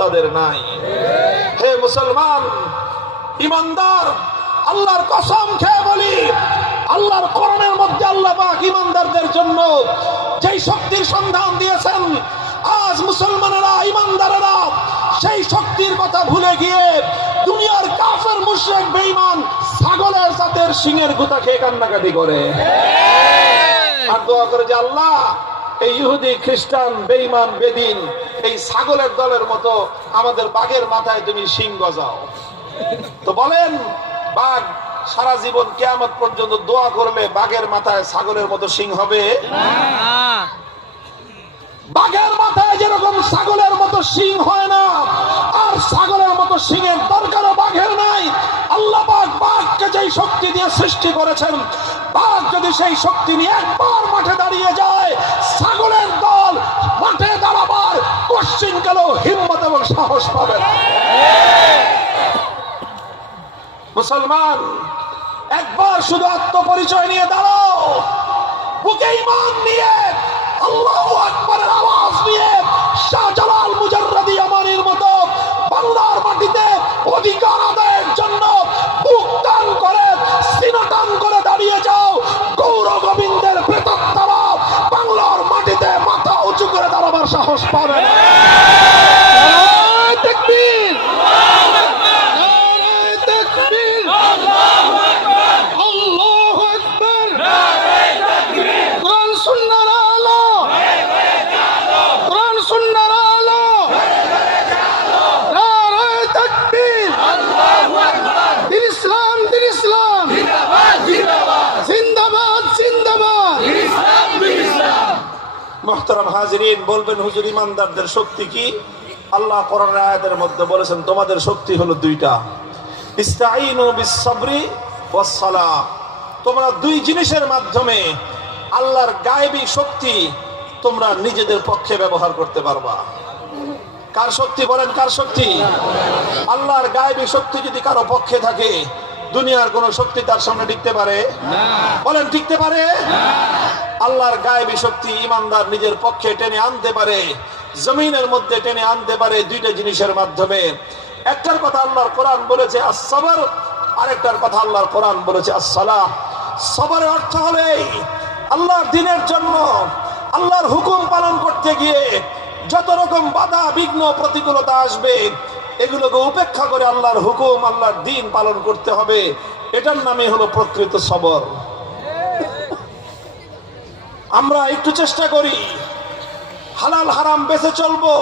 তাদের নাই। হে মুসলমান ইমানদার, আল্লাহর কসম খেয়ে বলি, আল্লাহর কোরআনের মধ্যে আল্লাহ পাক ইমানদারদের জন্য যেই শক্তির সন্ধান দিয়েছেন, আজ মুসলমানেরা ইমানদারেরা সেই শক্তির কথা ভুলে গিয়ে দুনিয়ার কাফের মুশরিক বেঈমান ছাগলের জাতের শিঙের গুতা খেয়ে কান্নাকাটি করে আর দোয়া করে যে আল্লাহ এই ইহুদি খ্রিস্টান বেঈমান বেদিন এই ছাগলের দলের মতো আমাদের বাঘের মাথায় তুমি শিং গজাও। তো বলেন, বাঘ সারা জীবন কিয়ামত পর্যন্ত দোয়া করলে বাঘের মাথায় ছাগলের মতো শিং হবে? বাঘের মাথায় যেরকম ছাগলের মতো শিং হয় না, আর ছাগলের মতো শিংয়ের দরকারও বাঘের নাই। আল্লাহ পাক বাঘকে যেই শক্তি দিয়ে সৃষ্টি করেছেন, বাঘ যদি সেই শক্তি নিয়ে একবার মাঠে দাঁড়িয়ে যায়, ছাগলের দল মাঠে দাঁড়াবার কোশ্চিন গেল হিম্মত এবং সাহস পাবে না। মুসলমান একবার শুধু আত্মপরিচয় নিয়ে দাঁড়াও, বুকে ঈমান নিয়ে আল্লাহু আকবারের আওয়াজ নিয়ে শাহজালাল মুজাররদি আমানির মতো বাংলার মাটিতে অধিকার আদায়ের জন্য বুক টান করে সিনা টান করে দাঁড়িয়ে যাও। গৌর গোবিন্দের প্রেতাত্মারা বাংলার মাটিতে মাথা উঁচু করে দাঁড়াবার সাহস পাবে না। তাকবীর, নারে তাকবীর, আল্লাহু আকবার, আল্লাহু আকবার, নারে তাকবীর। কোরআন সুন্নাহর আলো, কোরআন সুন্নাহর আলো, নারে তাকবীর, আল্লাহু আকবার। দিন ইসলাম, দিন ইসলাম, জিন্দাবাদ, জিন্দাবাদ, জিন্দাবাদ, জিন্দাবাদ, ইসলাম, ইসলাম। মুহতারাম হাজিরিন, বলবেন হুজুর ইমানদারদের শক্তি কি? আল্লাহ কোরআনের আয়াতের মধ্যে বলেছেন তোমাদের শক্তি হলো দুইটা, ইস্তাঈনু বিস-সাবরি ওয়াস-সালাহ। তোমরা দুই জিনিসের মাধ্যমে আল্লাহর গায়েবী শক্তি তোমরা নিজেদের পক্ষে ব্যবহার করতে পারবা। কার শক্তি বলেন, কার শক্তি? আল্লাহর গায়েবী শক্তি যদি কারো পক্ষে থাকে, দুনিয়ার কোন শক্তি তার সামনে টিকতে পারে? বলেন, টিকতে পারে? আল্লাহর গায়েবী শক্তি ইমানদার নিজের পক্ষে টেনে আনতে পারে, জমিনের মধ্যে টেনে আনতে পারে দুইটা জিনিসের মাধ্যমে। একটার কথা আল্লাহর কোরআন বলেছে আস-সাবর, আরেকটার কথা আল্লাহর কোরআন বলেছে আস-সালাহ। সবরের অর্থ হলো আল্লাহর দ্বীনের জন্য আল্লাহর হুকুম পালন করতে গিয়ে যত রকম বাধা বিঘ্ন প্রতিকূলতা আসবে, এগুলোকে উপেক্ষা করে আল্লাহর হুকুম আল্লাহর দ্বীন পালন করতে হবে। এটার নামই হলো প্রকৃত সবর। আমরা একটু চেষ্টা করি হালাল হারাম বেঁচে চলবো,